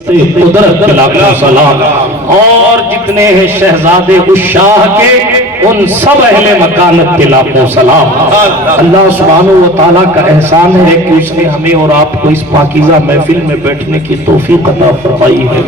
قدرت کے لاکھوں سلام اور جتنے ہیں شہزادے اس شاہ کے ان سب اہل مکانت کے لاکھوں سلام۔ اللہ سبحانہ و تعالیٰ کا احسان ہے کہ اس نے ہمیں اور آپ کو اس پاکیزہ محفل میں بیٹھنے کی توفیق عطا فرمائی ہے۔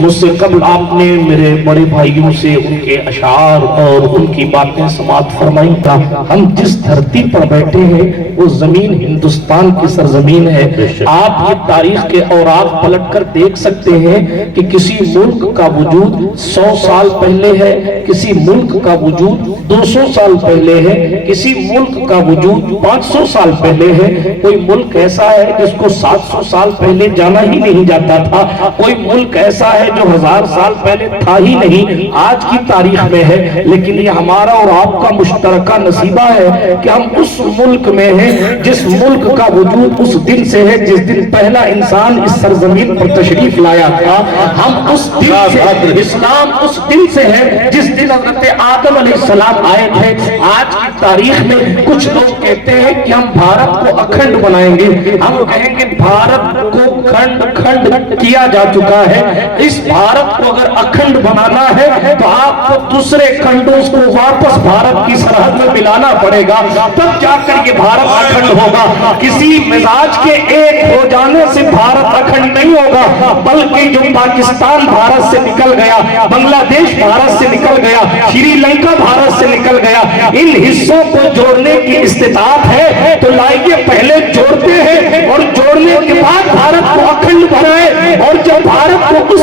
مجھ سے قبل آپ نے میرے بڑے بھائیوں سے ان کے اشعار اور ان کی باتیں سماعت فرمائی تھا۔ ہم جس دھرتی پر بیٹھے ہیں وہ زمین ہندوستان کی سرزمین ہے۔ آپ یہ تاریخ کے اوراق پلٹ کر دیکھ سکتے ہیں کہ کسی ملک کا وجود 100 سال پہلے ہے، کسی ملک کا وجود 200 سال پہلے ہے، کسی ملک کا وجود 500 سال پہلے ہے۔ کوئی ملک ایسا ہے جس کو 700 سال پہلے جانا ہی نہیں جاتا تھا، کوئی ملک ایسا ہے جو 1000 سال پہلے تھا ہی نہیں، آج کی تاریخ میں ہے۔ لیکن یہ ہمارا اور آپ کا مشترکہ نصیبہ ہے کہ ہم اس ملک میں ہیں جس ملک کا وجود اس دن سے ہے جس دن پہلا انسان اس سرزمین پر تشریف لایا تھا۔ ہم اس دن سے، اسلام اس دن سے ہے جس دن حضرت آدم علیہ السلام آئے تھے۔ آج کی تاریخ میں کچھ لوگ کہتے ہیں کہ ہم بھارت کو اکھنڈ بنائیں گے، ہم کہیں گے بھارت کو کھنڈ کیا جا چکا ہے۔ اس بھارت کو اگر اکھنڈ بنانا ہے تو آپ کو دوسرے کھنڈوں کو واپس بھارت کی سرحد میں ملانا پڑے گا، تب جا کر یہ بھارت اکھنڈ ہوگا۔ کسی مزاج کے ایک ہو جانے سے بھارت اکھنڈ نہیں ہوگا، بلکہ جو پاکستان بھارت سے نکل گیا، بنگلہ دیش بھارت سے نکل گیا، شری لنکا بھارت سے نکل گیا، ان حصوں کو جوڑنے کی استطاعت ہے تو لائیے پہلے جوڑتے ہیں اور جوڑنے کے بعد بھارت کو اکھنڈ بنائے۔ اور جب بھارت کو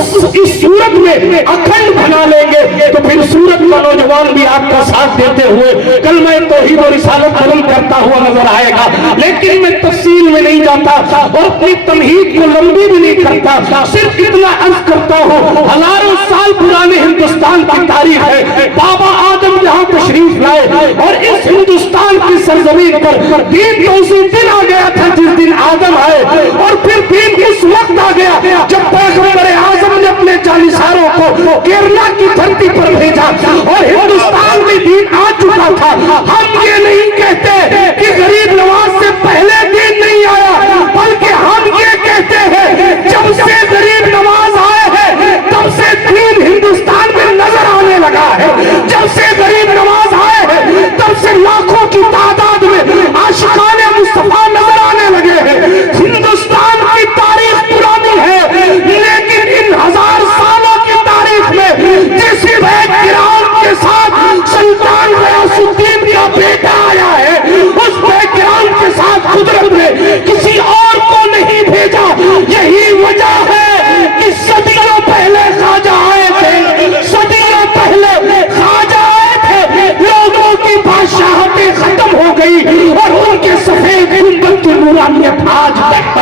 اس صورت میں اکھنڈ بنا لیں گے تو پھر صورت کا نوجوان بھی آپ کا ساتھ دیتے ہوئے کلمہ توحید و رسالت بلند کرتا ہوا نظر آئے گا۔ لیکن میں تفصیل میں نہیں جاتا اور اپنی تمہید کو لمبی بھی نہیں کرتا، صرف اتنا عرض کرتا ہوں ہزاروں سال پرانے ہندوستان کی تاریخ ہے۔ بابا آدم جہاں تشریف لائے اور اس ہندوستان کی سرزمین پر دین تو اسی دن آ گیا تھا جس دن آدم آئے، اور پھر دین اس وقت آ گیا جب پیغمبر اعظم نے اپنے جانثاروں کو کیرلا کی دھرتی پر بھیجا اور ہندوستان میں دین آ چکا تھا۔ ہم یہ نہیں کہتے کہ غریب نواز سے پہلے دین نہیں آیا، بلکہ ہم یہ کہتے ہیں جب سے غریب نواز آئے ہیں تب سے دین ہندوستان میں نظر آنے لگا ہے۔ جب سے غریب نواز آئے ہیں تب سے لاکھوں کی تعداد میں عاشقان مصطفیٰ نظر آنے لگے ہیں۔ ہندوستان کی تاریخ پرانی ہے، لیکن ان 1000 سالوں کی تاریخ میں جس بیک گراؤنڈ کے ساتھ سلطان غیاث الدین کا بیٹا آیا ہے، اس بیک گراؤنڈ کے ساتھ قدرت نے کسی اور کو نہیں بھیجا۔ یہی وجہ ہے کہ صدیوں پہلے خواجہ آئے تھے، صدیوں پہلے خواجہ آئے تھے، لوگوں کی بادشاہتیں ختم ہو گئی اور ان کے سفید گنبد کی نورانیت آج تک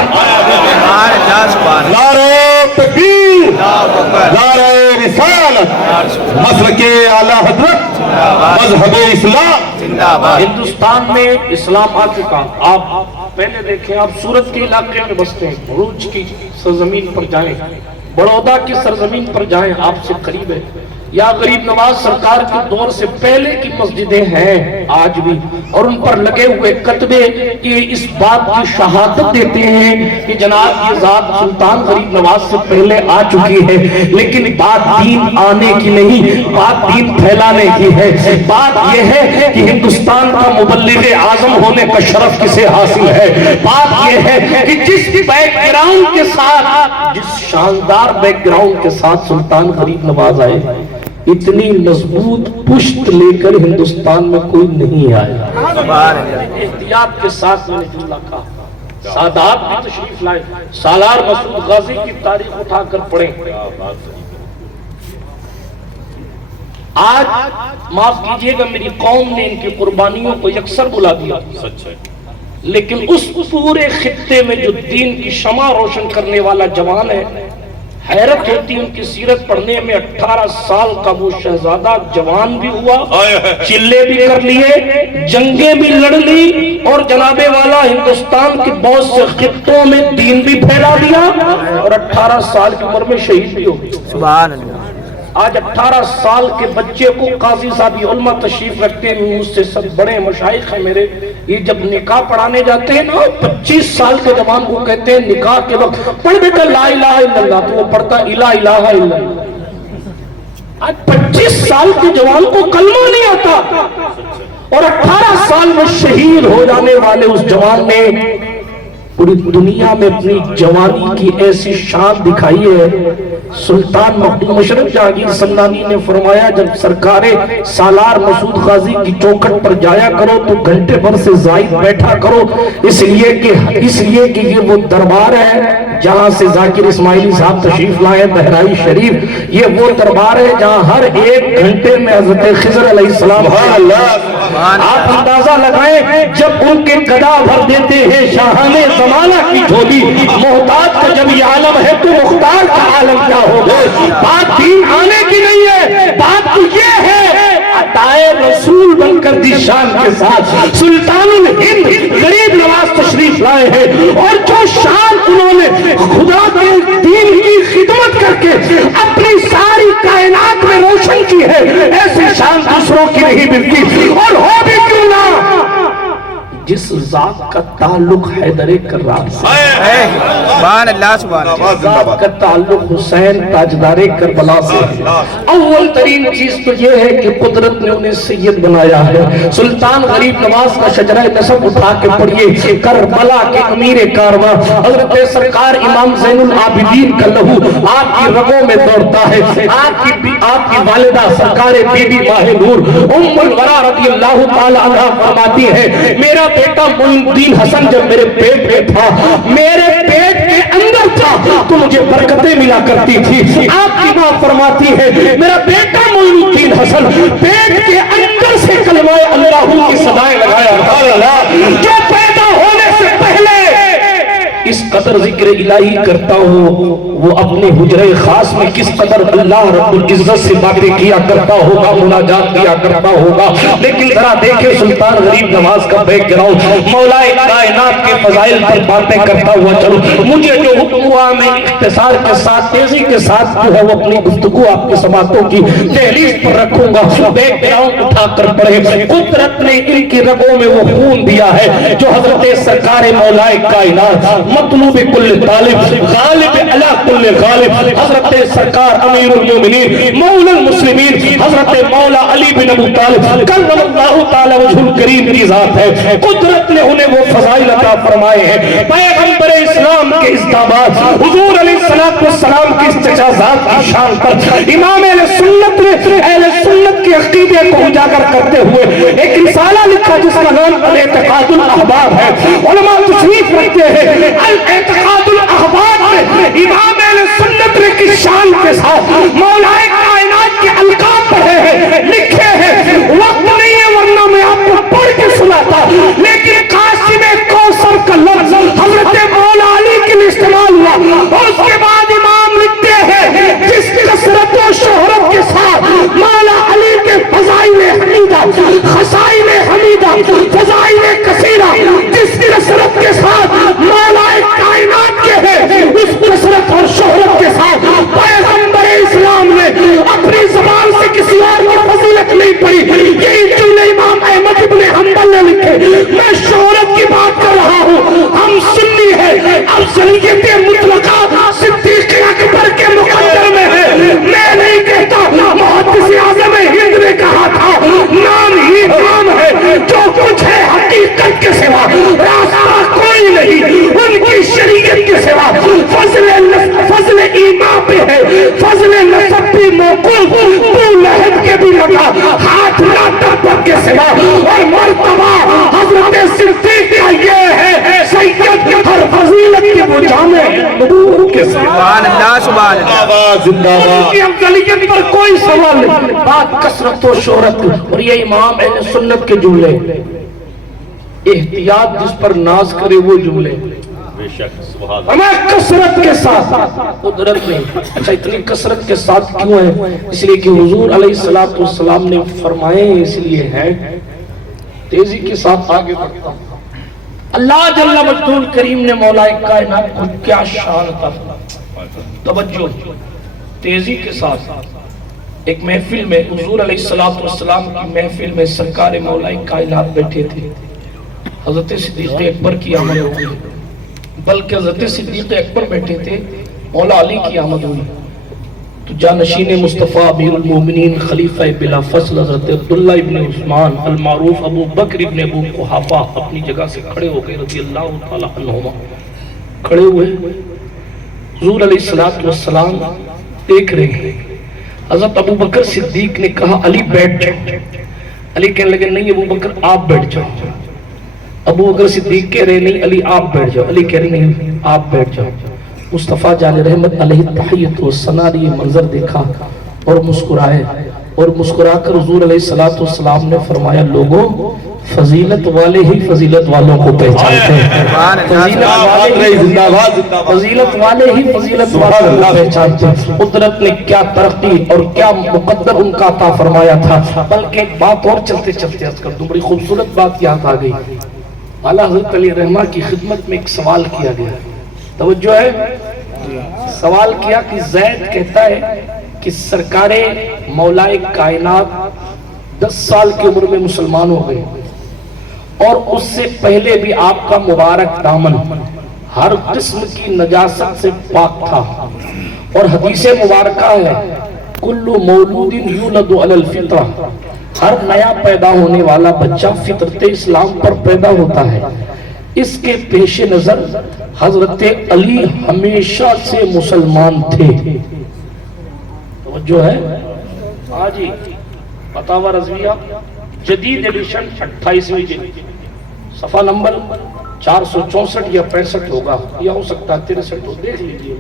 نعرہ تکبیر، نعرہ رسالت، مسلک اعلی حضرت، مذہب اسلام۔ ہندوستان میں اسلام آ چکا۔ آپ پہلے دیکھیں، آپ سورت کے علاقے میں بستے ہیں، بھروچ کی سرزمین پر جائیں، بڑودہ کی سرزمین پر جائیں، آپ سے قریب ہے، یا غریب نواز سرکار کے دور سے پہلے کی مسجدیں ہیں آج بھی، اور ان پر لگے ہوئے کتبے یہ اس بات کی شہادت دیتے ہیں کہ جناب یہ ذات سلطان غریب نواز سے پہلے آ چکی ہے۔ لیکن بات دین آنے کی نہیں، بات دین پھیلانے کی ہے۔ بات یہ ہے کہ ہندوستان کا مبلغ اعظم ہونے کا شرف کسے حاصل ہے۔ بات یہ ہے کہ جس بیک گراؤنڈ کے ساتھ، جس شاندار بیک گراؤنڈ کے ساتھ سلطان غریب نواز آئے، اتنی مضبوط پشت لے کر ہندوستان میں کوئی نہیں آیا۔ احتیاط کے ساتھ میں نے جملہ کہا، سادات بھی تشریف لائے، سالار مسعود غازی کی تاریخ اٹھا کر پڑھیں۔ آج معاف کیجئے گا میری قوم نے ان کی قربانیوں کو یکسر بلا دیا، لیکن اس پورے خطے میں جو دین کی شمع روشن کرنے والا جوان ہے، حیرت ہوتی ان کی سیرت پڑھنے میں۔ 18 سال کا وہ شہزادہ جوان بھی ہوا، چلے بھی کر لیے، جنگیں بھی لڑ لی، اور جناب والا ہندوستان کے بہت سے خطوں میں دین بھی پھیلا دیا، اور 18 سال کی عمر میں شہید بھی ہو گیا۔ سبحان اللہ۔ آج 18 سال کے بچے کو قاضی صاحب علماء تشریف رکھتے ہیں، مجھ سے سب بڑے مشائخ ہیں میرے، یہ جب نکاح پڑھانے جاتے ہیں نا 25 سال کے جوان کو کہتے ہیں نکاح کے وقت پڑھ بیٹا لا الہ الا اللہ، تو وہ پڑھتا الہ الہ الا اللہ۔ آج 25 سال کے جوان کو کلمہ نہیں آتا، اور 18 سال میں شہید ہو جانے والے اس جوان نے پوری دنیا میں اپنی جوانی کی ایسی شان دکھائی ہے۔ سلطان محمود مشرف جہانگیر سمنانی نے فرمایا جب سرکار سالار مسعود غازی کی چوکھٹ پر جایا کرو تو گھنٹے بھر سے زائد بیٹھا کرو، اس لیے کہ یہ وہ دربار ہے جہاں سے ذاکر اسماعیلی صاحب تشریف لائے بہرائی شریف، یہ وہ دربار ہے جہاں ہر ایک گھنٹے میں حضرت خضر علیہ السلام آپ اندازہ لگائیں جب ان کے گدا بھر دیتے ہیں شاہان زمانہ کی جھولی، محتاج کا جب یہ عالم ہے تو مختار کا عالم کیا ہوگا؟ بات دین آنے کی نہیں ہے، بات تو یہ ہے عطائے رسول بن کر دی شان کے ساتھ سلطان الہند غریب نواز تشریف لائے ہیں، اور جو شان انہوں نے خدا کے دین کی خدمت کر کے اپنی ساری کائنات میں روشن کی ہے، ایسی شان دوسروں کی نہیں ملتی، اور ہو بھی کیوں نہ جس ذات کا تعلق حیدر کرار سے، سبحان اللہ سبحان اللہ، ذات کا تعلق حسین تاجدار کربلا سے، اول ترین چیز تو یہ ہے کہ قدرت نے انہیں سید بنایا ہے۔ سلطان غریب نواز کا شجرہ نسب اٹھا کے پڑھیے، کربلا کے امیر کارواں حضرت سرکار امام زین العابدین کا لہو آپ کی رگوں میں دوڑتا ہے۔ آپ کی والدہ سرکار بی بی ماہ نور ام الورا رضی اللہ تعالی عنہ فرماتی ہے میرا بیٹا معین الدین حسن جب میرے پیٹ میں تھا، میرے پیٹ کے اندر تھا تو مجھے برکتیں ملا کرتی تھی۔ آپ کی ماں فرماتی ہے میرا بیٹا معین الدین حسن پیٹ کے اندر سے کلمہ اللہ کی صدائیں لگایا، جو پیدا ہونے سے پہلے اس قدر ذکر الہی کرتا ہوں، وہ اپنے حجرہ خاص میں کس قدر اللہ رب العزت سے باتیں کیا کرتا ہوگا، مناجات کیا کرتا ہوگا۔ لیکن ذرا دیکھیں سلطان غریب نواز کا بیک گراؤنڈ، مولا کائنات کے فضائل پر باتیں کرتا ہوا چلو، مجھے جو حکم ہوا میں اختصار کے ساتھ تیزی کے ساتھ جو ہے وہ اپنی گفتگو آپ کے سماعتوں کی دہلیز پر رکھوں گا۔ بیک گراؤنڈ اٹھا کر پڑھے، قدرت نے ان کی رگوں میں وہ خون دیا ہے جو حضرت سرکار مولا کائنات مطلوب کل طالب غالب علی کل غالب حضرت سرکار امیر المومنین مولا المسلمین حضرت مولا علی بن ابو طالب کرم اللہ تعالی وجہ الکریم کی ذات ہے۔ قدرت نے انہیں وہ فضائل عطا فرمائے ہیں، پیغمبر اسلام کے استعمال حضور علیہ السلام کی استجازات کی شان پر امام اہل سنت نے اہل سنت کے عقیدے کو اجاگر کرتے ہوئے ایک رسالہ لکھا جس کا نام الاعتقاد الاحباب ہے۔ علماء تشریف رکھتے ہیں الاعتقاد الاحباب میں امام اہل سنت نے کس شان کے ساتھ مولا کائنات کے القاب پڑھے ہیں، لکھے ہیں، وقت نہیں ہے ورنہ میں آپ کو پڑھ کے سناتا، لیکن قاسم کوثر کا لفظ حضرت مولا علی کے لیے استعمال ہوا، اور اس کے بعد امام لکھتے ہیں جس کثرت و شہرت کے ساتھ مولا علی کے فضائل حمیدہ خصائل حمیدہ فضائل کثیرہ جس کثرت کے ساتھ مولا کائنات کے ہے، اس کثرت اور شہرت کے ساتھ پیغمبر اسلام نے اپنی زبان سے کسی اور کی فضیلت نہیں پڑھی، یہی جملے امام احمد ابن حنبل نے لکھے۔ میں شہرت کی بات کر رہا ہوں، ہم سنی ہے، افضلیت مطلقہ صدیق اکبر کے مقدر میں ہے، میں نہیں کہتا، محدث اعظم ہند نے کہا تھا نام ہی نام ہے، جو کچھ ہے حقیقت کے سوا راستہ کوئی نہیں، ان کی شریعت کے سوا فضل ایمان پہ ہے، فضل نسب بھی موقوف ابو لہب کے بھی لگا ہاتھ نہ تبر کے سوا، اور مرتبہ حضرت صدیق کا یہ ہے سید ہر فضیلت کے وہ جامع نبوت کے سوا۔ سبحان اللہ سبحان اللہ، زندہ ان کی افضلیت پر کوئی سوال نہیں، بات کثرت و شہرت، اور یہ امام اہل سنت کے جملے، احتیاط جس پر ناز کرے وہ جملے، ہمیں کثرت کے ساتھ قدرت نہیں۔ اچھا اتنی کثرت کے ساتھ کیوں ہے؟ اس لیے کہ حضور علیہ السلام نے فرمائے، اس لیے ہے تیزی کے ساتھ آگے بڑھتا ہوں۔ اللہ جل مجدہ کریم نے مولا کائنات کو کیا شان عطا فرمائی، توجہ تیزی کے ساتھ ایک محفل میں حضور علیہ السلام کی محفل میں سرکار مولا کائنات بیٹھے تھے، حضرت صدیق اکبر کی آمد ہو گئی، بلکہ حضرت صدیق اکبر بیٹھے تھے، مولا علی کی آمد ہوئی تو جانشین مصطفیٰ امیر المومنین خلیفہ بلا فصل حضرت عبداللہ ابن عثمان المعروف ابو بکر ابن ابو قحافہ اپنی جگہ سے کھڑے ہو گئے رضی اللہ تعالیٰ عنہما۔ کھڑے ہوئے حضور علیہ السلام دیکھ رہے ہیں، حضرت ابو بکر صدیق نے کہا علی بیٹھ جاؤ، علی کہنے لگے نہیں ابو بکر آپ بیٹھ جاؤ، ابو بکر صدیق کہہ رہے نہیں علی آپ بیٹھ جاؤ، علی کہہ رہے نہیں آپ بیٹھ جاؤ۔ مصطفیٰ جان رحمت علیہ التحیت والثناء نے یہ منظر دیکھا اور مسکرائے، اور مسکرا کر حضور علیہ السلام نے فرمایا لوگوں فضیلت والے ہی فضیلت والوں کو پہچانتے ہیں، فضیلت والے ہی فضیلت والوں کو پہچانتے ہیں۔ قدرت نے کیا ترقی اور کیا مقدر ان کا عطا فرمایا تھا، بلکہ ایک بات اور چلتے چلتے عرض کر دوں، بڑی خوبصورت بات یاد آ گئی۔ اعلیٰ حضرت علی رحمہ کی خدمت میں ایک سوال کیا گیا، توجہ ہے، سوال کیا کہ زید کہتا ہے کہ سرکار مولا کائنات 10 سال کی عمر میں مسلمان ہو گئے، اور اس سے پہلے بھی آپ کا مبارک دامن ہر قسم کی نجاست سے پاک تھا، اور حدیث مبارکہ ہے کل مولود یولد علی الفطرہ، ہر نیا پیدا ہونے والا بچہ فطرت اسلام پر پیدا ہوتا ہے۔ اس کے پیش نظر حضرت علی ہمیشہ سے مسلمان تھے۔ توجہ ہے آجی فتاوی رضویہ جدید ایڈیشن 28ویں جلد صفحہ نمبر 464 یا 65 ہوگا، یا ہو سکتا ہے 63 ہو، دیکھ لیجئے،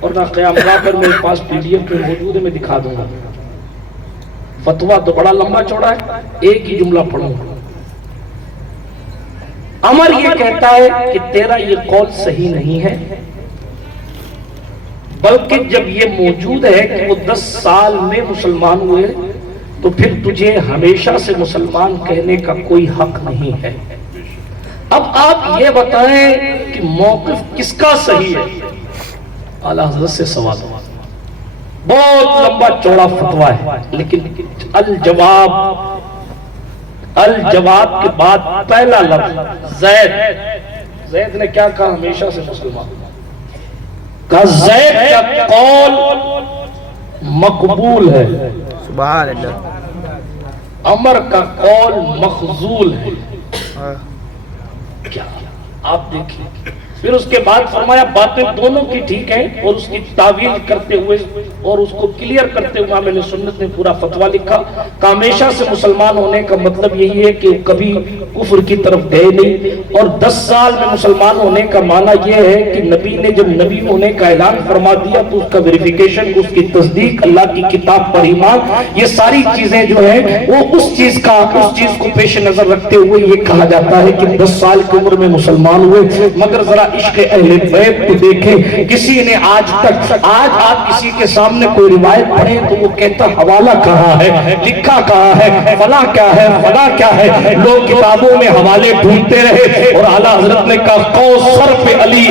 اور نہ قیام گاہ پر میرے پاس پی ڈی ایف میں موجود ہے، میں دکھا دوں گا۔ فتویٰ تو بڑا لمبا چوڑا ہے، ایک ہی جملہ پڑھوں گا۔ عمر یہ کہتا ہے کہ تیرا یہ قول صحیح نہیں ہے، بلکہ جب یہ موجود ہے کہ وہ 10 سال میں مسلمان ہوئے تو پھر تجھے ہمیشہ سے مسلمان کہنے کا کوئی حق نہیں ہے۔ اب آپ یہ بتائیں کہ موقف کس کا صحیح ہے؟ اعلیٰ حضرت سے سوال، بہت لمبا چوڑا فتویٰ ہے، لیکن الجواب کے بعد پہلا لفظ زید نے کیا کہا؟ ہمیشہ سے مسلمان کہا۔ زید کا قول مقبول ہے، سبحان اللہ، عمر کا قول مخذول ہے۔ کیا آپ دیکھیں، پھر اس کے بعد فرمایا باتیں دونوں کی ٹھیک ہیں، اور اس کی تعویل کرتے ہوئے اور اس کو کلیئر کرتے ہوئے امام سنت نے پورا فتویٰ لکھا کہ ہمیشہ سے مسلمان ہونے کا مطلب یہی ہے کہ کبھی کفر کی طرف گئے نہیں، اور 10 سال میں مسلمان ہونے کا معنی یہ ہے کہ نبی نے جب نبی ہونے کا اعلان فرما دیا تو اس کا ویریفیکیشن، اس کی تصدیق، اللہ کی کتاب پر ایمان، یہ ساری چیزیں جو ہیں وہ اس چیز کو پیش نظر رکھتے ہوئے یہ کہا جاتا ہے کہ 10 سال کی عمر میں مسلمان ہوئے۔ مگر ذرا عشق اہل بیت کو دیکھیں، کسی نے آج آپ کسی کے سامنے کوئی روایت پڑھیں تو وہ کہتا حوالہ کہاں ہے، لکھا کہاں ہے، فلاں کیا ہے، فلاں کیا ہے، لوگ کتابوں میں حوالے ڈھونڈتے رہے، اور اعلیٰ حضرت نے کہا کوثر پہ علی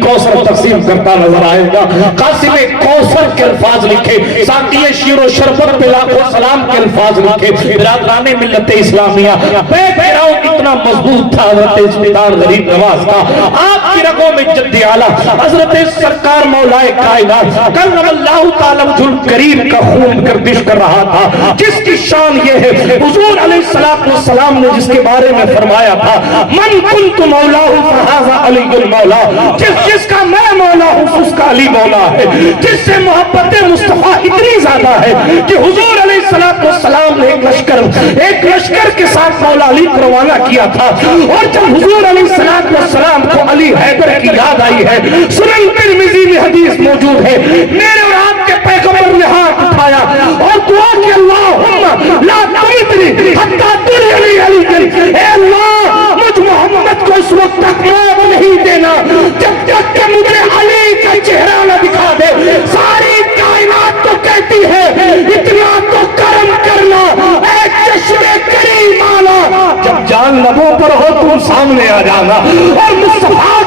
کوثر تقسیم کرتا نظر آئے گا، قاسم کوثر کے الفاظ لکھے، ساقی شیر و شربت پہ لاکھوں سلام کے الفاظ لکھے۔ برادران ملت اسلامیہ، بے گراؤں کتنا مضبوط تھا حضرت اسمدار غریب نواز کا، آپ کی رگوں میں جد اعلیٰ حضرت سرکار مولا کائنات کرم اللہ تعالیٰ وجہ الکریم کا خون گردش کر رہا تھا، جس کی شان یہ ہے حضور علیہ السلام نے جس کے بارے میں فرمایا تھا من کنت مولا فہذا علی المولا، جس کا میں مولا ہوں اس کا علی مولا ہے، جس سے محبت مصطفیٰ اتنی زیادہ ہے کہ حضور علیہ السلام نے ایک لشکر کے ساتھ مولا علی کو روانہ کیا تھا، اور جب حضور علیہ السلام کو علی حیدر کی یاد آئی ہے، سنن ترمذی میں حدیث موجود ہے، میرے اور آپ کے پیغمبر نے ہاتھ اٹھایا اور دعا کی اللہم لا تمتنی حتی تری علی اے اللہ مجھ محمد کو اس وقت تک موت نہیں دینا جب تک کہ مجھے علی کا چہرہ نہ دکھا دے۔ ساری کائنات تو کہتی ہے اتنا تو کرم کرنا اے چشم کریم آلا، جب جان لبوں پر ہو تم سامنے آ جانا، اور مصطفیٰ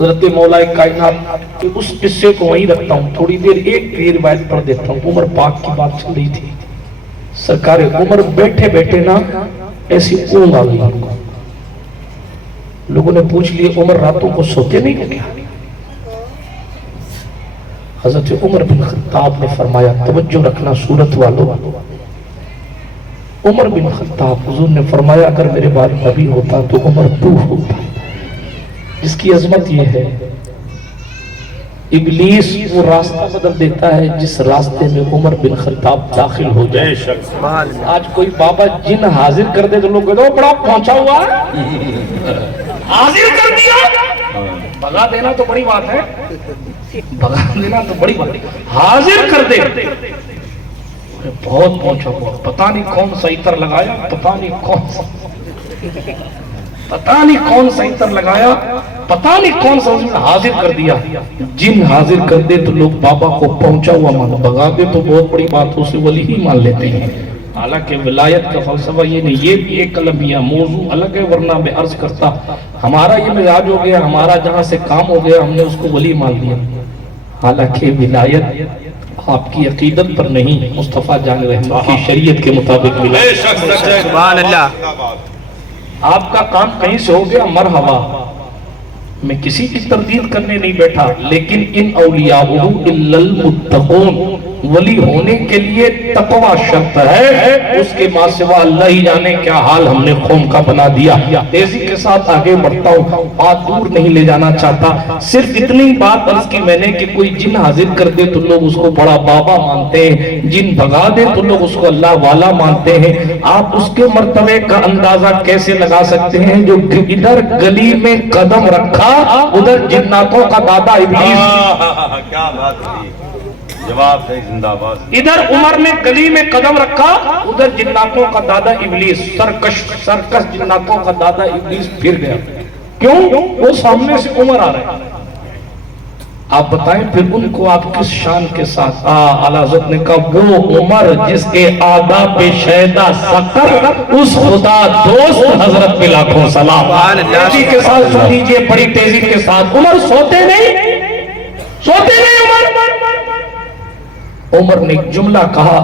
حضرت مولا کائنات کہ اس قصے کو وہیں رکھتا ہوں، تھوڑی دیر ایک روایت پڑھ دیتا ہوں۔ عمر پاک کی بات چل رہی تھی، سرکار عمر بیٹھے بیٹھے نا ایسی اونگ آ گئی ان کو۔ لوگوں نے پوچھ لیے عمر راتوں کو سوتے نہیں ہو کیا؟ حضرت عمر بن خطاب نے فرمایا توجہ رکھنا صورت والو، عمر بن خطاب حضور نے فرمایا اگر میرے بعد نبی ہوتا تو عمر تو ہوتا، جس کی عظمت یہ ہے ابلیس وہ راستہ بدل دیتا ہے جس راستے میں عمر بن خطاب داخل ہو جائے۔ آج کوئی بابا جن حاضر کر دے تو لوگ کہتے ہیں بڑا پہنچا ہوا حاضر کر دیا، بھگا دینا تو بڑی بات ہے، بھگا دینا تو بڑی بات ہے، حاضر کر دے بہت پہنچا ہوا، پتہ نہیں کون سا عطر لگایا، پتہ نہیں کون سا عطر لگایا، پتہ نہیں کون سا حاضر کر دیا۔ جن حاضر کر دے تو لوگ بابا کو پہنچا ہوا مانا، بھگا دے تو بہت بڑی بات، اسے ولی ہی مان لیتے ہیں۔ حالانکہ ولایت کا فلسفہ یہ نہیں، یہ بھی ایک کلمیہ موضوع الگ ہے، ورنہ میں عرض کرتا ہمارا یہ مزاج ہو گیا، ہمارا جہاں سے کام ہو گیا ہم نے اس کو ولی مان لیا۔ حالانکہ ولایت آپ کی عقیدت پر نہیں، مصطفیٰ جان رحمت کی شریعت کے مطابق ملا۔ سبحان اللہ۔ آپ کا کام کہیں سے ہو گیا مرحبا، میں کسی کی تردید کرنے نہیں بیٹھا، لیکن ان اولیاء الا المتقون، ولی ہونے کے لیے تقوی شرط ہے، اس کے ماں سوا اللہ ہی جانے کیا حال ہم نے قوم کا بنا دیا۔ تیزی کے ساتھ آگے بڑھتا ہوں، بات دور نہیں لے جانا چاہتا، صرف اتنی بات عرض کی میں نے کہ کوئی جن حاضر کر دے تو لوگ اس کو بڑا بابا مانتے ہیں، جن بھگا دے تو لوگ اس کو اللہ والا مانتے ہیں۔ آپ اس کے مرتبے کا اندازہ کیسے لگا سکتے ہیں؟ جو ادھر گلی میں قدم رکھا ادھر جناتوں کا دادا ابلیس، کیا بات ہے، جواب ہے زندہ باد۔ ادھر عمر نے گلی میں قدم رکھا ادھر جناتوں کا دادا ابلیس، سرکش جناتوں کا دادا ابلیس پھر گیا۔ کیوں؟ وہ سامنے سے عمر آ رہے ہیں۔ آپ بتائیں پھر ان کو آپ کس شان کے ساتھ؟ اعلیٰ حضرت نے کہا وہ عمر جس کے آداب شیدہ سکر اس خدا دوست حضرت پہ لاکھوں سلام۔ تیزی کے ساتھ سن لیجئے، بڑی تیزی کے ساتھ، عمر سوتے نہیں عمر نے ایک جملہ کہا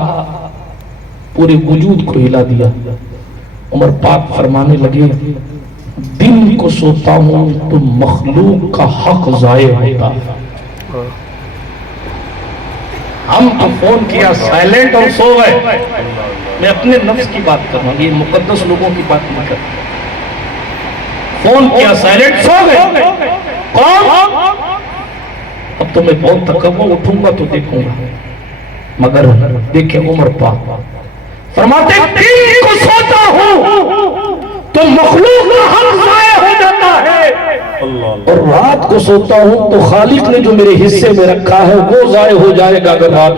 پورے وجود کو ہلا دیا۔ عمر پاک فرمانے لگے دن کو سوتا ہوں تو مخلوق کا حق ضائع ہوتا ہے۔ ہم تو فون کیا سائلنٹ اور سو گئے، میں اپنے نفس کی بات کر رہا ہوں، یہ مقدس لوگوں کی بات نہیں کر رہا۔ فون کیا سائلنٹ، سو گئے، کون؟ اب تو میں بہت تکبر اٹھوں گا تو دیکھوں گا، مگر دیکھیں عمر پاک فرماتے دن کو سوتا ہوں تو مخلوق کا حق ضائع ہو جاتا ہے، اور رات کو سوتا ہوں تو خالق نے جو میرے حصے میں رکھا ہے وہ ضائع ہو جائے گا اگر رات،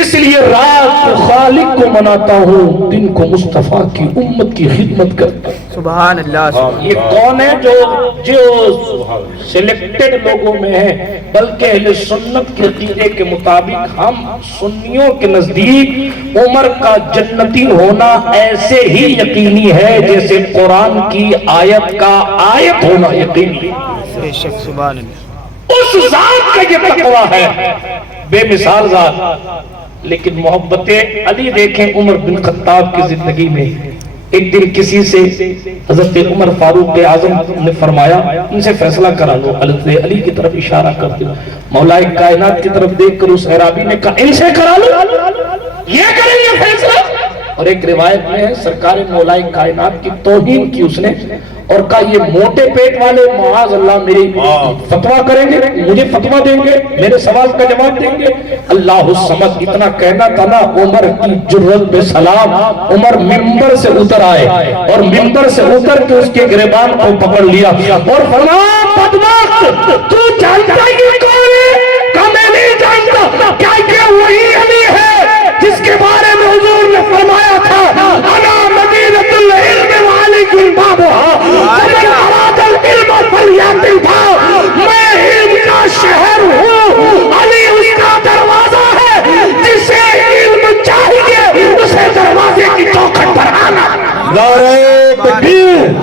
اس لیے رات کو خالق کو مناتا ہوں، دن کو مصطفیٰ کی امت کی خدمت کرتا ہوں۔ سبحان اللہ۔ یہ کون ہے جو سلیکٹڈ لوگوں میں ہے؟ بلکہ اہل سنت کے عقیدے کے مطابق ہم سنیوں کے نزدیک عمر کا جنتی ہونا ایسے ہی یقینی ہے جیسے قرآن کی آیت کا آیت ہونا یقینی ہے۔ بے شک سبحان اللہ۔ اس ذات کا یہ تقویٰ ہے، بے مثال ذات۔ لیکن محبت علی دیکھیں عمر بن خطاب کی زندگی میں، ایک دن کسی سے حضرت عمر فاروق اعظم نے فرمایا ان سے فیصلہ کرا لو، حضرت علی کی طرف اشارہ کرتے مولا کائنات کی طرف دیکھ کر اس عرابی نے کہا ان سے کرا لو، یہ کریں گے فیصلہ۔ اور ایک روایت میں ہے سرکار مولا کائنات کی توہین کی اس نے اور کہا یہ موٹے پیٹ والے معاذ اللہ میری فتویٰ کریں گے، مجھے فتویٰ دیں گے، میرے سوال کا جواب دیں گے۔ اللہ الصمد اتنا کہنا تھا نا، عمر کی جرت پہ سلام۔ عمر منبر سے اتر آئے اور منبر سے اتر کے اس کے گریبان کو پکڑ لیا اور فرمایا بدبخت تو جانتا یہ کون ہے؟ کہا میں نہیں جانتا۔ کیا یہ وہی علی ہے جس کے بارے میں حضور نے فرمایا تھا انا مدینۃ العلم وعلیکم بابھا ومن اراد العلم فلیأتی الباب، میں علم کا شہر ہوں، علی اس کا دروازہ ہے، جسے علم چاہیے اسے دروازے کی چوکھٹ پر آنا۔ نعرہ تکبیر،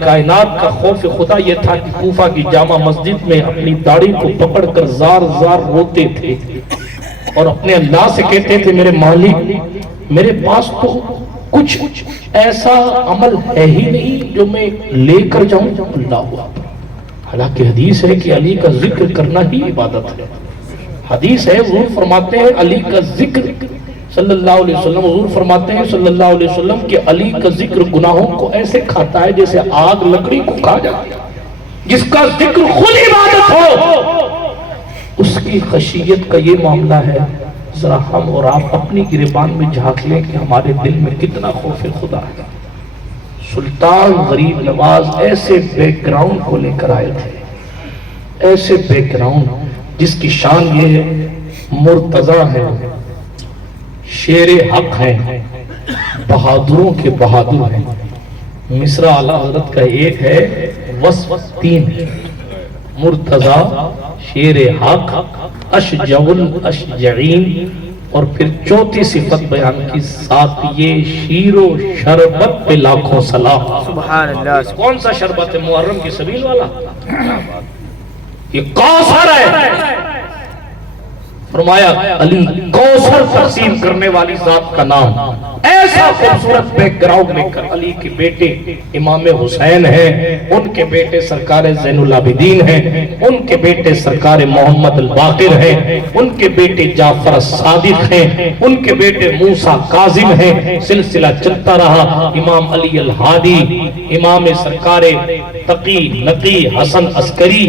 کائنات کا خوف خدا یہ تھا کہ کوفہ کی جامع مسجد میں اپنی داڑھی کو پکڑ کر زار زار روتے تھے اور اپنے اللہ سے کہتے تھے میرے مالک میرے پاس تو کچھ ایسا عمل ہے ہی نہیں جو میں لے کر جاؤں اللہ اکبر۔ حالانکہ حدیث ہے کہ علی کا ذکر کرنا ہی عبادت ہے۔ حدیث ہے حضور فرماتے ہیں علی کا ذکر صلی اللہ علیہ وسلم، حضور فرماتے ہیں صلی اللہ علیہ وسلم کہ علی کا ذکر گناہوں کو ایسے کھاتا ہے جیسے آگ لکڑی کو کھا جاتا ہے۔ جس کا ذکر خود عبادت ہو اس کی خشیت کا یہ معاملہ ہے۔ ذرا ہم اور آپ اپنی گریبان میں جھانک لیں کہ ہمارے دل میں کتنا خوف خدا ہے۔ سلطان غریب نواز ایسے بیک گراؤنڈ کو لے کر آئے تھے، ایسے بیک گراؤنڈ جس کی شان یہ ہے مرتضیٰ ہے، شیر حق ہیں، بہادروں کے بہادر ہیں۔ مصرع اعلیٰ حضرت کا ایک ہے وصف 3 ہے، مرتضیٰ، شیر حق، اشجع الاشجعین، اور پھر چوتھی صفت بیان کی ساتھ یہ شیر و شربت پہ لاکھوں سلام۔ سبحان اللہ۔ کون سا شربت ہے؟ محرم کی سبیل والا، یہ کوثر ہے۔ فرمایا علی کوثر تقسیم کرنے والی ذات کا نام۔ ایسا خوبصورت بیک گراؤنڈ میں کر علی کے بیٹے امام حسین ہیں، ان کے بیٹے سرکار زین العابدین ہیں، ان کے بیٹے سرکار محمد الباقر ہیں، ان کے بیٹے جعفر الصادق ہیں، ان کے بیٹے موسیٰ کاظم ہیں، سلسلہ چلتا رہا۔ امام علی الہادی، امام سرکار تقی نقی حسن عسکری،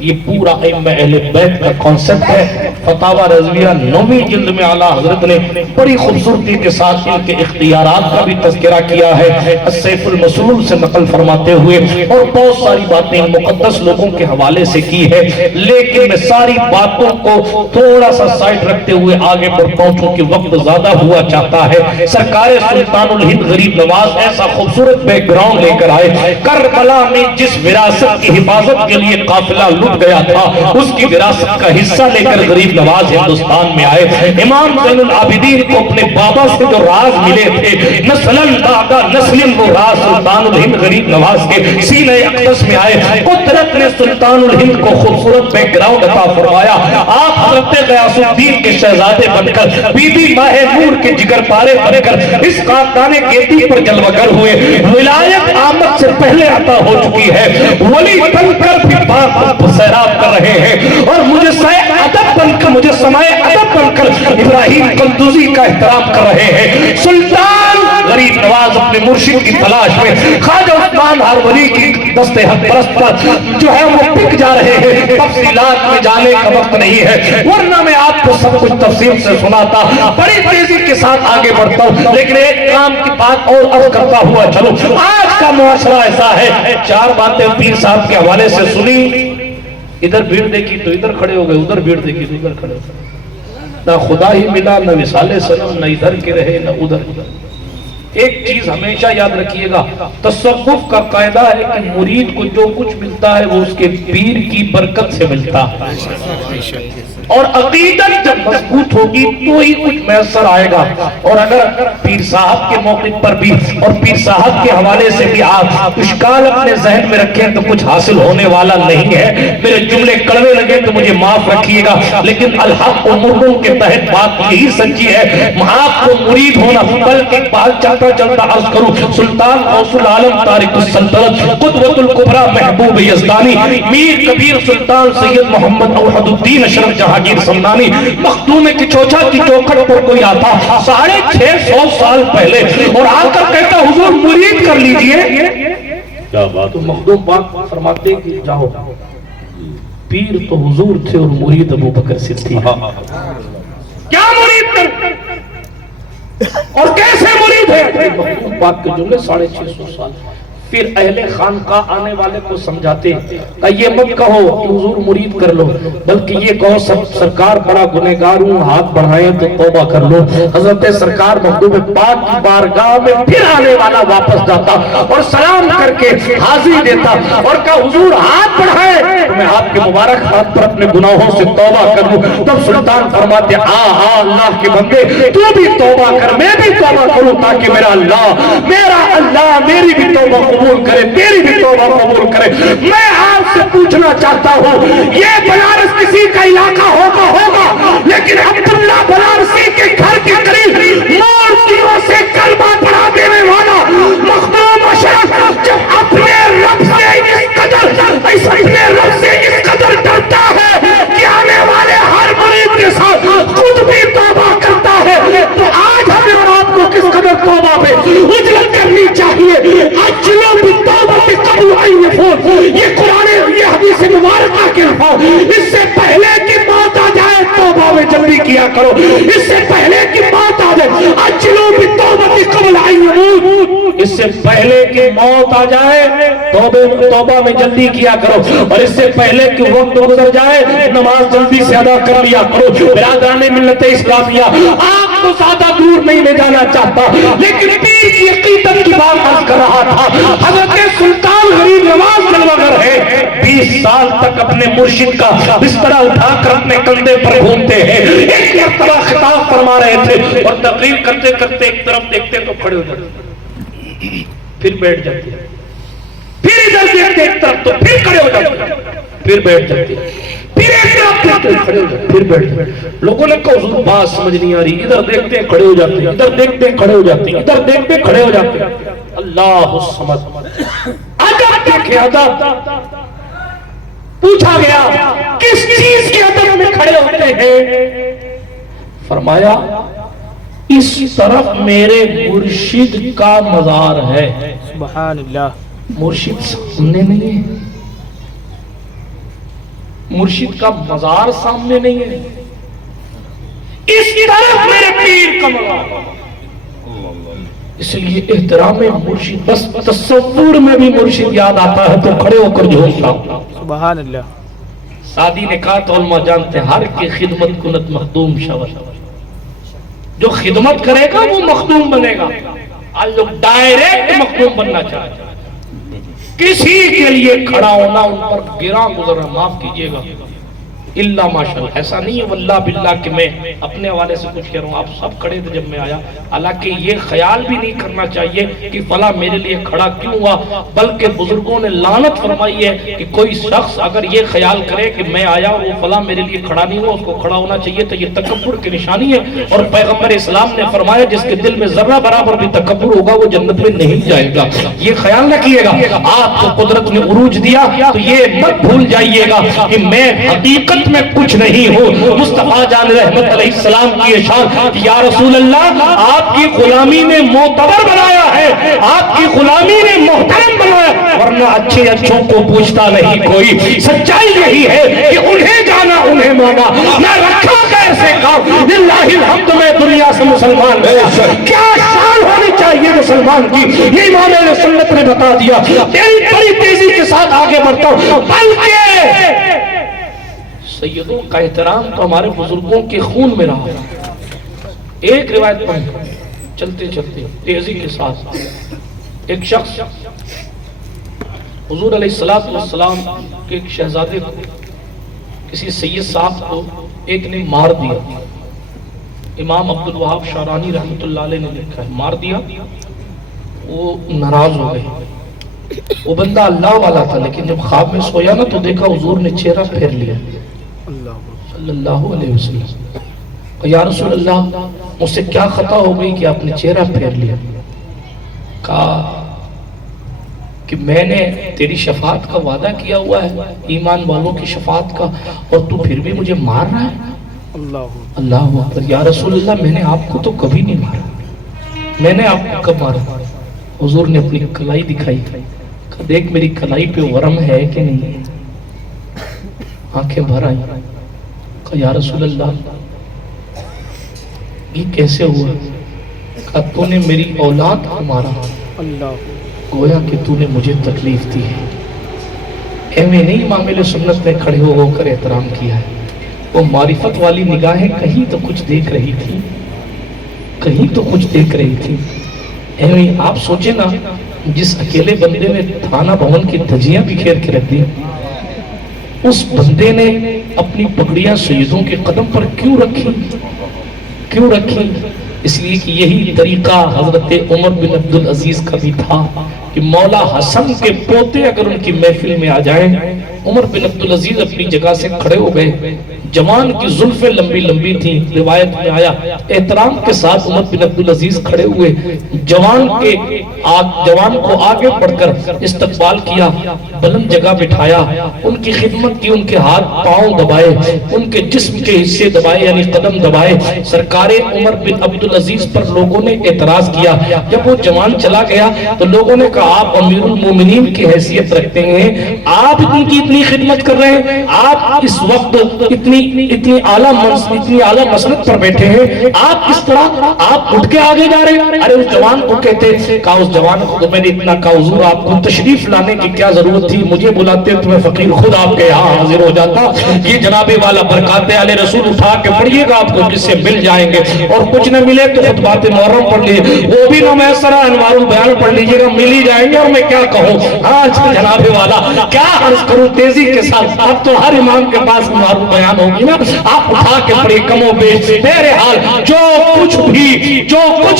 یہ پورا ائمہ اہل بیت کا کانسیپٹ ہے۔ فتاوی رضویہ 9ویں جلد میں اعلیٰ حضرت نے بڑی خوبصورتی کے ساتھ ان کے اختیارات کا بھی تذکرہ کیا ہے، السیف المسلول سے نقل فرماتے ہوئے، اور بہت ساری باتیں مقدس لوگوں کے حوالے سے کی ہے، لیکن میں ساری باتوں کو تھوڑا سا سائٹ رکھتے ہوئے آگے پر پہنچوں کہ وقت زیادہ ہوا چاہتا ہے۔ سرکار سلطان الہند غریب نواز ایسا خوبصورت بیک گراؤنڈ لے کر آئے۔ کربلا میں جس وراثت کی حفاظت کے لیے قافلہ لٹ گیا تھا اس کی وراثت کا حصہ لے کر غریب نواز ہندوستان میں آئے۔ امام زین العابدین کو اپنے بابا سے جو راز ملے تھے، نسلن بعد نسل، وہ راز سلطان الہند غریب نواز کے سینہ اقدس میں آئے۔ قدرت نے سلطان الہند کو خوبصورت بیک گراؤنڈ عطا فرمایا۔ آپ حضرت غیاث الدین کے شہزادے بن کر، بی بی ماہ نور کے جگر پارے بن کر اس خاندان گیتی پر جلوہ گر ہوئے۔ ولایت آمد سے پہلے عطا ہو چکی ہے، ولی بن کر بھی باغ کو سیراب کر رہے ہیں، اور مجھے سائے ادب بن کر، مجھے سمائے ادب بن کر ابراہیم قندوزی کا احترام کر رہے ہیں۔ سلطان غریب نواز اپنے مرشد کی تلاش میں خواجہ عثمان ہروری کی دست حق پرست پر جو ہے وہ پک جا رہے ہیں۔ تفصیلات میں جانے کا وقت نہیں ہے، ورنہ میں آپ کو سب کچھ تفصیل سے سناتا، بڑی تیزی کے ساتھ آگے بڑھتا ہوں، لیکن ایک کام کی بات اور عرض کرتا ہوا چلو۔ آج کا معاشرہ ایسا ہے، 4 باتیں پیر صاحب کے حوالے سے سنی، ادھر بھیڑ دیکھی تو ادھر کھڑے ہو گئے، ادھر بھیڑ دیکھی تو ادھر کھڑے ہو گئے، نہ خدا ہی ملا، نہ وصال سلام، نہ ادھر کے رہے نہ ادھر۔ ایک چیز ہمیشہ یاد رکھیے گا، تصوف کا قاعدہ ہے کہ مرید کو جو کچھ ملتا ہے وہ اس کے پیر کی برکت سے ملتا ہے، اور عقیدت جب مضبوط ہوگی تو ہی کچھ میسر آئے گا۔ اور اگر پیر صاحب کے موقع پر بھی اور پیر صاحب کے حوالے سے بھی آپ اشکال اپنے ذہن میں رکھیں تو کچھ حاصل ہونے والا نہیں ہے۔ میرے جملے کڑوے لگے تو مجھے معاف رکھیے گا، لیکن الحق و مردوں کے تحت بات یہی سچی ہے۔ آپ کو مرید ہونا، بلکہ بات چلتا چلتا عرض کروں، سلطان غوث العالم تارک السلطنت قدوۃ الکبریٰ محبوب یزدانی میر کبیر سلطان سید محمد اوحد الدین اشرف جہانگیر سمنانی مخدوم کی چوچا کی چوکھٹ پر کوئی آتا 650 سال پہلے اور آ کر کہتا حضور مرید کر لیجئے، کیا بات، تو مخدوم پاک فرماتے کہ جاؤ، پیر تو حضور تھے اور مرید ابو بکر صدیق۔ کیا مرید کر اور کیسے مرید ہے؟ مخدوم پاک کے جملے 650 سال۔ پھر اہل خانقاہ آنے والے کو سمجھاتے کہ یہ مت کہو کہ حضور مرید کر لو، بلکہ یہ کہو سرکار بڑا گنہگار ہوں، ہاتھ بڑھائیں تو توبہ کر لو۔ حضرت سرکار مخدوم پاک کی بارگاہ میں پھر آنے والا واپس جاتا اور سلام کر کے حاضری دیتا اور کہا حضور ہاتھ بڑھائیں تو میں آپ کے مبارک ہاتھ پر اپنے گناہوں سے توبہ کر لوں۔ تب سلطان فرماتے اللہ کے بندے تو بھی توبہ کر، میں بھی توبہ کروں، تاکہ میرا اللہ میری بھی توبہ قبول کرے, تیری بھی توبہ قبول کرے. میں آپ سے پوچھنا چاہتا ہوں, یہ بنارس کسی کا علاقہ ہوگا لیکن عبداللہ بنارسی کے گھر کے قریب مورتیوں سے کلمہ پڑھا دینے والا مخدوم اشرف جب اپنے رب سے اس قدر ڈرتا ہے کہ آنے والے ہر مرید کے ساتھ خود بھی توبہ کرتا ہے, تو آج ہمیں اور آپ کو کس قدر توبہ پہ اجلت کرنی چاہیے. اجلو بالتوبہ قبل ان یفوت, یہ قرآن, یہ حدیث مبارکہ کے الفاظ. اس سے پہلے کہ موت آ جائے توبہ میں جلدی کیا کرو, اس سے پہلے کہ موت آ جائے. اجلو بالتوبہ قبل ان یموت, اس سے پہلے کہ موت آ جائے توبہ میں جلدی کیا کرو, اور اس سے پہلے کہ وقت گزر جائے نماز جلدی سے ادا کر لیا کرو. برادران ملت اسلامیہ, آپ کو زیادہ دور نہیں لے جانا چاہتا, لیکن پیر کی عقیدت کی بات عرض کر رہا تھا. حضرت سلطان غریب نواز جلوگر ہے, 20 سال تک اپنے مرشد کا بستر اٹھا کر اپنے کندھے پر گھومتے ہیں. ایک مرتبہ خطاب فرما رہے تھے اور تقریر کرتے کرتے ایک طرف دیکھتے تو کھڑے ہو جاتے, پھر بیٹھ جاتے, پھر ادھر دیکھتے ایک طرف تو پھر کھڑے ہو جاتے, پھر بیٹھ جاتے, پھر ایک طرف دیکھتے کھڑے ہو جاتے, پھر بیٹھ جاتے. لوگوں نے کہا حضور بات سمجھ نہیں آ رہی, ادھر دیکھتے کھڑے ہو جاتے, ادھر دیکھتے کھڑے ہو جاتے, ادھر دیکھتے کھڑے ہو جاتے. اللہ الصمد, ادب دیکھے ادب. پوچھا گیا کس چیز کے ادب میں کھڑے ہوتے ہیں؟ فرمایا اس طرف میرے مرشد کا مزار ہے. سبحان اللہ. مرشد سامنے نہیں ہے, مرشد کا مزار سامنے نہیں ہے, اس طرف میرے پیر کا مزار ہے. اس لیے احترام مرشد, بس تصور میں بھی مرشد یاد آتا ہے تو کھڑے ہو کر جھومتا ہوں. سبحان اللہ. سادی نے کہا تو علماء جانتے ہیں ہر کی خدمت کنت مخدوم شود, جو خدمت کرے گا وہ مخدوم بنے گا. آج لوگ ڈائریکٹ مخدوم بننا چاہتے ہیں, کسی کے لیے کھڑا ہونا ان پر گراں گزرنا, معاف کیجئے گا, اللہ ماشاءاللہ. ایسا نہیں ہے واللہ باللہ کہ میں اپنے حوالے سے کچھ کہہ رہا ہوں, آپ سب کھڑے تھے جب میں آیا. حالانکہ یہ خیال بھی نہیں کرنا چاہیے کہ فلاں میرے لیے کھڑا کیوں ہوا, بلکہ بزرگوں نے لعنت فرمائی ہے کہ کوئی شخص اگر یہ خیال کرے کہ میں آیا اور وہ فلاں میرے لیے کھڑا نہیں ہوا, اس کو کھڑا ہونا چاہیے. تو یہ تکبر کی نشانی ہے, اور پیغمبر اسلام نے فرمایا جس کے دل میں ذرہ برابر بھی تکبر ہوگا وہ جنت میں نہیں جائے گا. یہ خیال رکھیے گا. آپ کو قدرت نے عروج دیا تو یہ مت بھول جائیے گا کہ میں حقیقت میں کچھ نہیں ہوں. مصطفیٰ جان رحمت علیہ السلام کی ارشاد, یا رسول اللہ آپ کی غلامی نے معتبر بنایا ہے, آپ کی غلامی نے محترم بنایا, ورنہ اچھے اچھوں کو پوچھتا نہیں کوئی. سچائی یہی ہے کہ انہیں جانا انہیں مانا, میں رکھا کیسے کام. للہ الحمد, میں دنیا سے مسلمان کیا شان ہونی چاہیے مسلمان کی, یہ امام اہل سنت نے بتا دیا. بڑی تیزی کے ساتھ آگے بڑھتا ہوں, بلکہ سیدوں کا احترام تو ہمارے بزرگوں کے خون میں رہا. ایک روایت پڑھ چلتے چلتے تیزی کے ساتھ, ایک شخص حضور علیہ السلام کے ایک شہزادے کو, کسی سید صاحب کو ایک نے مار دیا. امام عبدالوہاب شعرانی رحمت اللہ علیہ نے لکھا ہے, مار دیا. وہ ناراض ہو گئے. وہ بندہ اللہ والا تھا, لیکن جب خواب میں سویا نا تو دیکھا حضور نے چہرہ پھیر لیا صلی اللہ علیہ وسلم. یا رسول اللہ مجھ سے کیا خطا ہو گئی کہ آپ نے چہرہ پھیر لیا؟ کہا کہ میں نے تیری شفاعت کا وعدہ کیا ہوا ہے, ایمان والوں کی شفاعت کا, اور تو پھر بھی مجھے مار رہا ہے. اللہ اکبر. یا رسول اللہ میں نے آپ کو تو کبھی نہیں مارا, میں نے آپ کو کب مارا؟ حضور نے اپنی کلائی دکھائی, کہا دیکھ میری کلائی پہ ورم ہے کہ نہیں. آنکھیں بھر آئی. کہا یا رسول اللہ یہ کیسے ہوا؟ کہا تو نے میری اولاد کو مارا, گویا کہ تو نے مجھے تکلیف دی ہے. ایویں نہیں امام اہل سنت نے کھڑے ہو کر احترام کیا ہے. وہ معرفت والی نگاہیں کہیں تو کچھ دیکھ رہی تھی, کہیں تو کچھ دیکھ رہی تھی. ایویں آپ سوچیں نا, جس اکیلے بندے نے تھانہ بھون کی دھجیاں بکھیر کے رکھ دی, اس بندے نے اپنی پگڑیاں سیدوں کے قدم پر کیوں رکھی؟ کیوں رکھی؟ اس لیے کہ یہی طریقہ حضرت عمر بن عبدالعزیز کا بھی تھا کہ مولا حسن کے پوتے اگر ان کی محفل میں آ جائیں، عمر بن عبدالعزیز اپنی جگہ سے کھڑے ہو گئے، جوان کی زلفیں لمبی لمبی تھیں، روایت میں آیا احترام کے ساتھ عمر بن عبدالعزیز کھڑے ہوئے، جوان کو آگے بڑھ کر استقبال کیا، بلند جگہ بٹھایا، ان کی خدمت کی، ان کے ہاتھ پاؤں دبائے، ان کے جسم کے حصے دبائے یعنی قدم دبائے۔ سرکار عمر بن عبدالعزیز پر لوگوں نے اعتراض کیا، جب وہ جوان چلا گیا تو لوگوں نے کہا آپ امیر المومنین کی حیثیت رکھتے ہیں، آپ ان کی اتنی خدمت کر رہے ہیں، آپ اس وقت اتنی اعلیٰ مسند پر بیٹھے ہیں، آپ اس طرح آپ اٹھ کے آگے جا رہے ہیں۔ ارے اس جوان کو کہتے، کہا اس جوان کو میں نے اتنا کہا حضور آپ کو تشریف لانے کی کیا ضرورت تھی، مجھے بلاتے تو میں فقیر خود آپ کے یہاں حاضر ہو جاتا۔ یہ جناب والا برکات آل رسول اٹھا کے پڑھیے گا، آپ کو جس سے مل جائیں گے، اور کچھ نہ ملے تو خطبات محرم پڑھ لیجیے، وہ بھی نہ میسر انوار البیان پڑھ لیجیے گا، مل ہی جائیں گے۔ اور میں کیا کہوں آج جناب والا کیا عرض کروں تیزی کے ساتھ، اب تو ہر امام کے پاس انوار البیان ہوگی نا، آپ اٹھا کے پڑھیے کم و بیش۔ بہرحال جو کچھ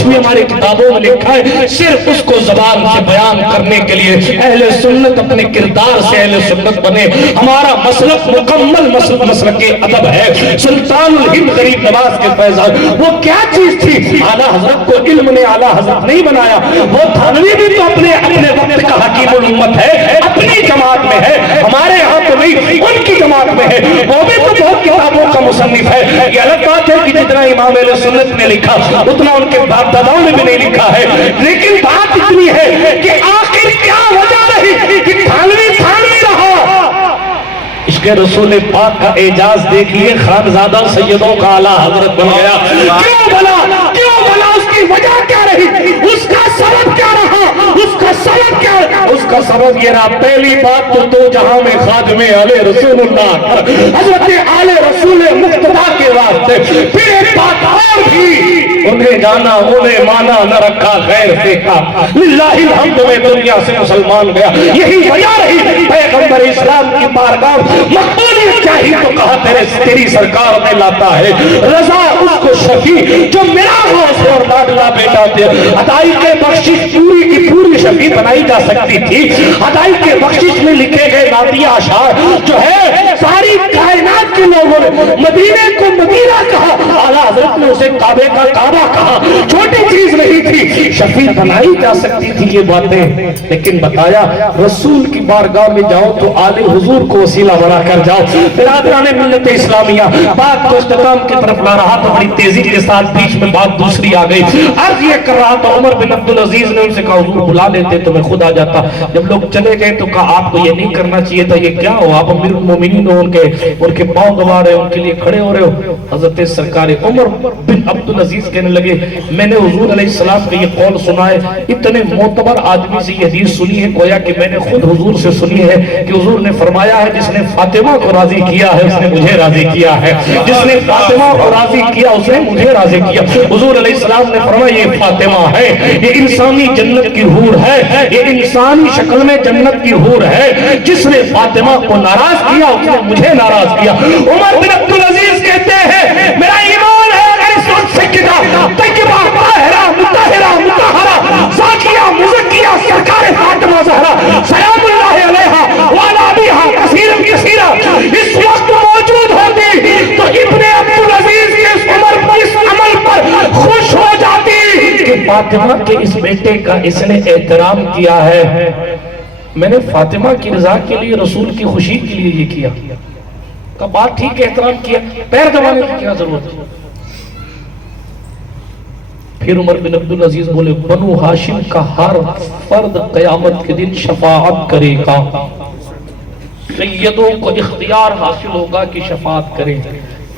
بھی ہماری کتابوں میں لکھا ہے صرف اس کو زبان سے بیان کرنے کے لیے اہل سنت اپنے کردار سے اہل سنت بنے۔ ہمارا مسلک مکمل مسلک ادب ہے۔ سلطان الہند غریب نواز کے فیضان وہ کیا چیز تھی؟ اعلیٰ حضرت کو علم نے اعلیٰ حضرت نہیں بنایا، وہ تھانوی بھی تو اپنے وقت کا حکیم الامت ہے، اپنی جماعت میں ہے، ہمارے یہاں تو نہیں، ان کی جماعت میں ہے، وہ بھی تو بہت کتابوں کا مصنف ہے۔ یہ الگ بات ہے کہ جتنا امام اہل سنت نے لکھا اتنا ان کے باپ داداؤں نے بھی نہیں لکھا ہے، لیکن بات اتنی ہے کہ آخر کیا وجہ رہی کہ تھانوی رہا؟ عشق رسول پاک کا اعجاز دیکھیے، خانزادہ سیدوں کا اعلیٰ حضرت بن گیا۔ کیوں بنا اس کی وجہ کیا رہی؟ اس کا سبب کیا رہا؟ اس کا سبب یہ رہا، پہلی بات تو دو جہاں میں خادم آل رسول اللہ حضرت آل رسول مقتدیٰ کے واسطے، پھر ایک بات اور بھی، انہیں جانا انہیں مانا نہ رکھا غیر دیکھا، للہ الحمد میں دنیا سے مسلمان گیا۔ یہی وجہ رہی پیغمبر اسلام کی بارگاہ مقبولیت چاہیے تو کہا تیری سرکار میں لاتا ہے رضا اس کو شفیع جو میرا غوث اور لاڈلا بیٹا تھے۔ عطائی کے بخشش پوری کی پوری شفیع بنائی جا سکتی تھی۔ عطائی کے بخشش میں لکھے گئے نعتیہ اشعار جو ہے ساری کائنات کے لوگوں نے مدینے کو مدینہ کہا، اعلیٰ حضرت نے اسے کعبے کا کعبہ کہا، چھوٹی چیز نہیں تھی، شفیع بنائی جا سکتی تھی یہ باتیں، لیکن بتایا رسول کی بارگاہ میں جاؤ تو آل حضور کو وسیلہ بنا کر جاؤ۔ برادران ملت اسلامیہ، بات کو اختتام کی طرف لا رہا تو بڑی تیزی کے ساتھ بیچ میں بات دوسری آ گئی۔ عرض یہ کر رہا تو عمر بن عبدالعزیز نے ان سے کہا حضور بلا لیتے تو میں خود آ جاتا۔ جب لوگ چلے گئے تو کہا آپ کو یہ نہیں کرنا چاہیے تھا، یہ کیا ہو، آپ امیر المومنین ہو، ان کے پاؤں دبا رہے ہو، ان کے لیے کھڑے ہو رہے ہو۔ حضرت سرکار عمر بن عبدالعزیز کہنے لگے میں نے حضور علیہ السلام کا یہ قول سنا ہے، اتنے معتبر آدمی سے یہ حدیث سنی ہے، گویا کہ میں نے خود حضور سے سنی ہے کہ حضور نے فرمایا ہے جس نے فاطمہ کو راضی کیا ہے اس نے مجھے راضی کیا ہے، جس نے فاطمہ کو راضی کیا اس نے مجھے راضی کیا۔ حضور علیہ السلام نے فرمایا یہ فاطمہ ہے، یہ انسانی جنت کی حور ہے، یہ انسانی شکل میں جنت کی حور ہے، جس نے فاطمہ کو ناراض کیا اس نے مجھے ناراض کیا۔ عمر بن عبدالعزیز کہتے ہیں میرا ایمان ہے اگر اس وقت سے کتاب طیبہ طاہرہ مطہرہ مطہرہ زاکیہ مزکیہ سرکار فاطمہ زہرا سلام اللہ علیہا وعلی ابیہا کثیرا کثیرا اس وقت موجود ہوتی تو ابن عبدالعزیز کے اس عمل پر خوش ہو جاتی کہ فاطمہ کے اس بیٹے کا اس نے احترام کیا ہے، میں نے فاطمہ کی رضا کے لیے رسول کی خوشی کے لیے یہ کیا، کا بات ٹھیک ہے احترام کیا، پیر دبانے کی کیا ضرورت ہے۔ پھر عمر بن عبدالعزیز بولے بنو ہاشم کا ہر فرد قیامت کے دن شفاعت کرے گا، سیدوں کو اختیار حاصل ہوگا کہ شفاعت کریں۔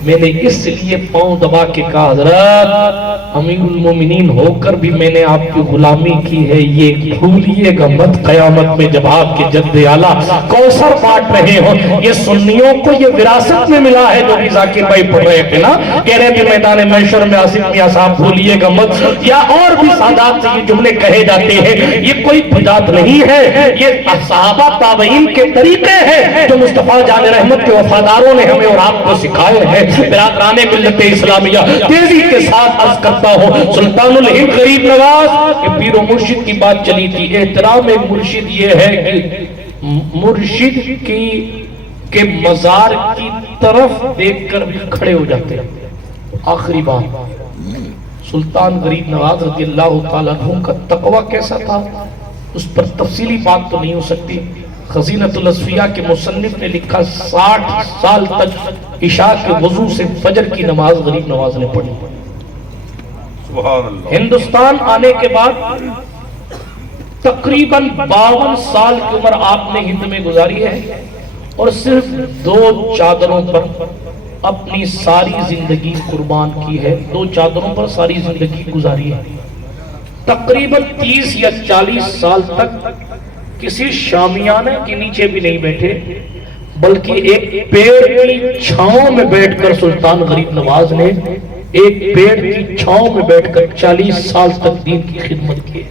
میں نے اس لیے پاؤں دبا کے کہا حضرت امیر المومنین ہو کر بھی میں نے آپ کی غلامی کی ہے، یہ بھولیے گا مت قیامت میں جب آپ کے جد اعلیٰ کوثر بانٹ رہے ہو۔ یہ سنیوں کو یہ وراثت میں ملا ہے جو بھی ذاکر بھائی پڑھ رہے تھے نا، کہہ رہے تھے میدان محشر میں آصف میاں صاحب بھولیے گا مت، یا اور بھی سادات سے یہ جملے کہے جاتے ہیں، یہ کوئی بدعت نہیں ہے، یہ صحابہ تابعین کے طریقے ہیں جو مصطفیٰ جان رحمت کے وفاداروں نے ہمیں اور آپ کو سکھائے ہیں۔ برادران ملت اسلامیہ تیزی کے ساتھ عرض کرتا سکتا ہوں سلطان الہند غریب نواز کہ پیر و مرشد کی بات چلی تھی. احترام مرشد یہ ہے کہ مرشد کے مزار کی طرف دیکھ کر بھی کھڑے ہو جاتے ہیں. آخری بات سلطان غریب نواز رضی اللہ تعالیٰ عنہ کا تقوی کیسا تھا اس پر تفصیلی بات تو نہیں ہو سکتی. خزینۃ الاصفیاء کے مصنف نے لکھا 60 سال تک عشاء کے وضو سے فجر کی نماز غریب نواز نے پڑھی. سبحان اللہ. ہندوستان آنے کے بعد تقریباً 52 سال کی عمر آپ نے ہند میں گزاری ہے اور صرف 2 چادروں پر اپنی ساری زندگی قربان کی ہے. 2 چادروں پر ساری زندگی گزاری ہے. تقریباً 30 یا 40 سال تک کسی شامیانہ کے نیچے بھی نہیں بیٹھے بلکہ ایک پیڑ کی چھاؤں میں بیٹھ کر سلطان غریب نواز نے ایک پیڑ کی چھاؤں میں بیٹھ کر 40 سال تک دین کی خدمت کی.